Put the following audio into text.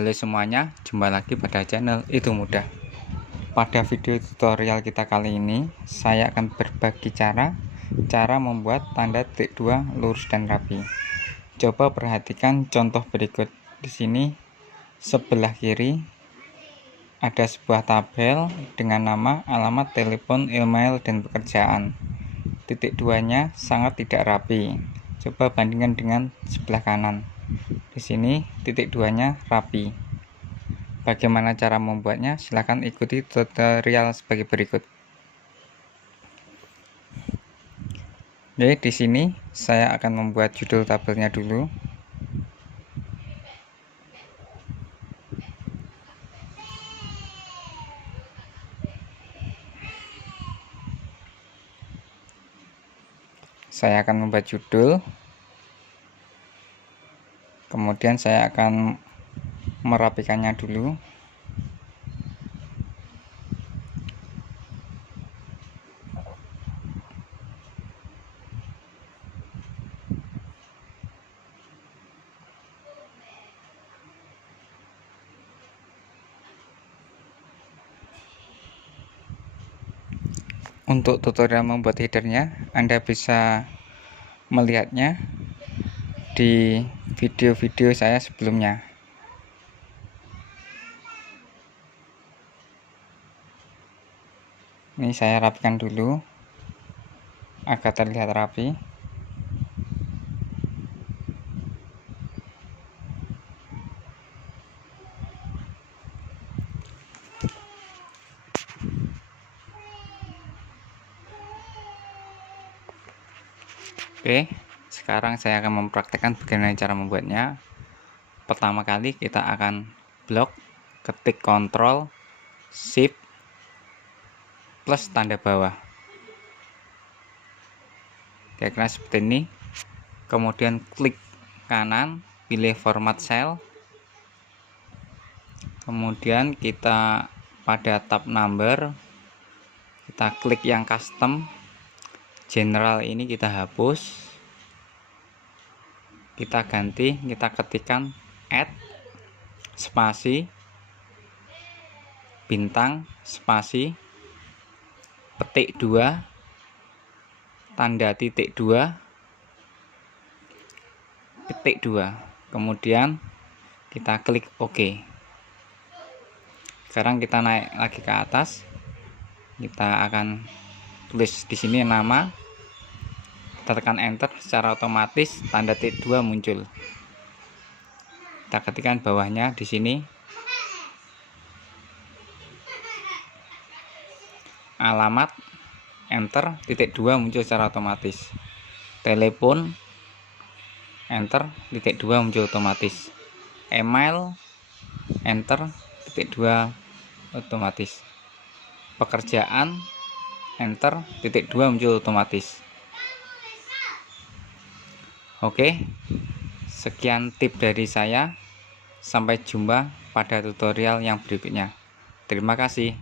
Halo semuanya, jumpa lagi pada channel Itu Mudah. Pada video tutorial kita kali ini, saya akan berbagi cara membuat tanda titik 2 lurus dan rapi. Coba perhatikan contoh berikut. Di sini sebelah kiri ada sebuah tabel dengan nama, alamat, telepon, email, dan pekerjaan. Titik 2-nya sangat tidak rapi. Coba bandingkan dengan sebelah kanan. Di sini titik 2-nya rapi. Bagaimana cara membuatnya? Silahkan ikuti tutorial sebagai berikut. Oke, di sini saya akan membuat judul tabelnya dulu. Saya akan membuat judul. Kemudian saya akan merapikannya dulu. Untuk tutorial membuat headernya, Anda bisa melihatnya di video-video saya sebelumnya. Ini saya rapikan dulu agar terlihat rapi. Oke, sekarang saya akan mempraktekkan bagaimana cara membuatnya. Pertama kali kita akan blok, ketik Ctrl Shift plus tanda bawah. Kira-kira seperti ini. Kemudian klik kanan, pilih format cell. Kemudian kita pada tab number, kita klik yang custom. General ini kita hapus, kita ganti, kita ketikkan add spasi bintang spasi petik 2 tanda titik 2 petik 2, kemudian kita klik OK. Sekarang kita naik lagi ke atas, kita akan tulis di sini nama, kita tekan enter, secara otomatis tanda titik 2 muncul. Kita ketikkan bawahnya di sini alamat, enter, titik 2 muncul secara otomatis. Telepon, enter, titik 2 muncul otomatis. Email, enter, titik 2 otomatis. Pekerjaan, enter, titik 2 muncul otomatis. Oke, sekian tip dari saya. Sampai jumpa pada tutorial yang berikutnya. Terima kasih.